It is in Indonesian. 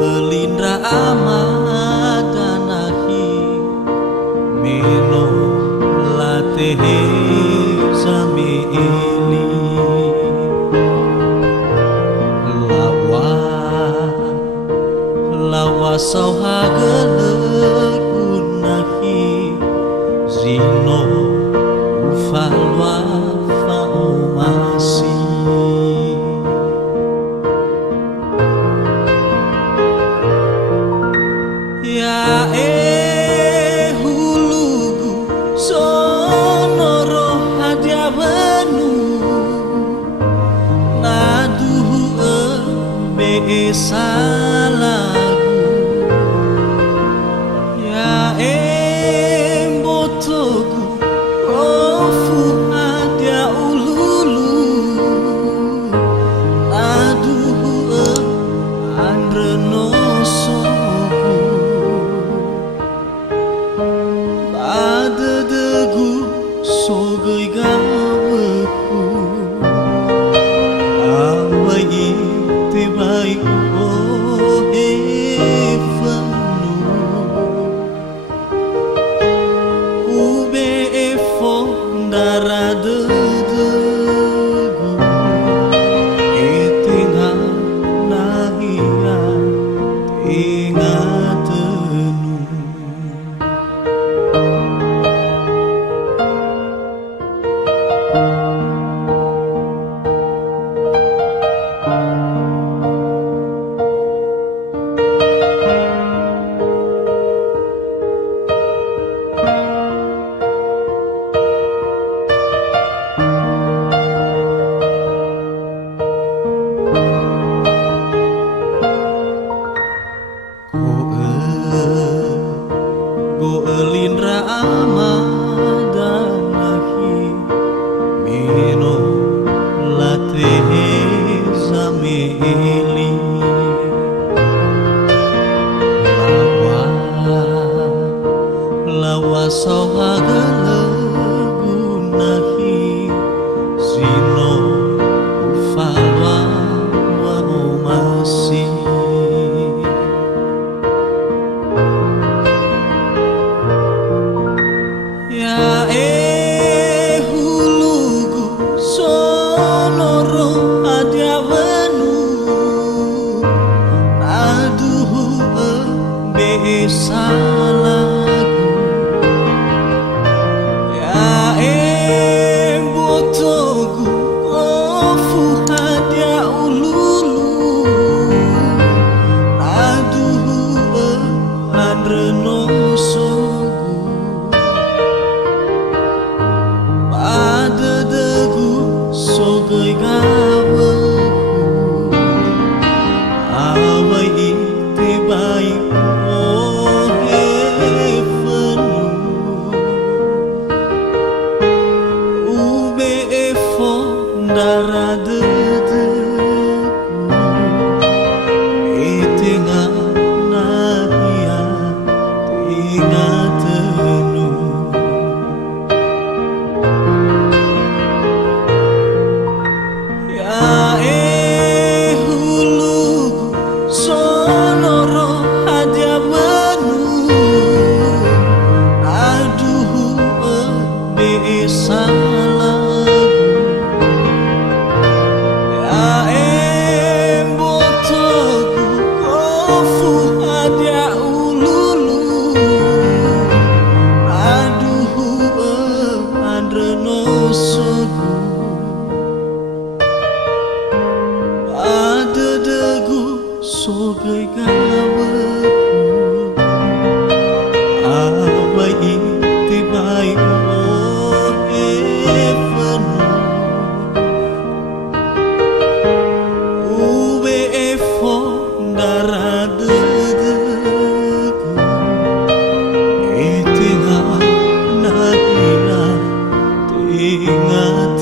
elindra amadanahi meno latehe zamili lawa sauhagelegunahi zino ufalwa faomasi ya hulugu sonoro hadiabenu naduhu salagu ya botogu ofu hadia ululu naduhu andreno sogu badedegu sogoi gaweku awai tibai elindra amadanahi meno latehe zamili lawa sauhagelegunahi zino ufalwa waomasi ya hulugu sonoro hadiabenu naduhu salagu ya botogu ofu hadia ululu naduhu andreno sogu badedegu sogoi gaweku awai itibai sogai gaweku awai itibai evenu efo daradedegu etinga nahina tingat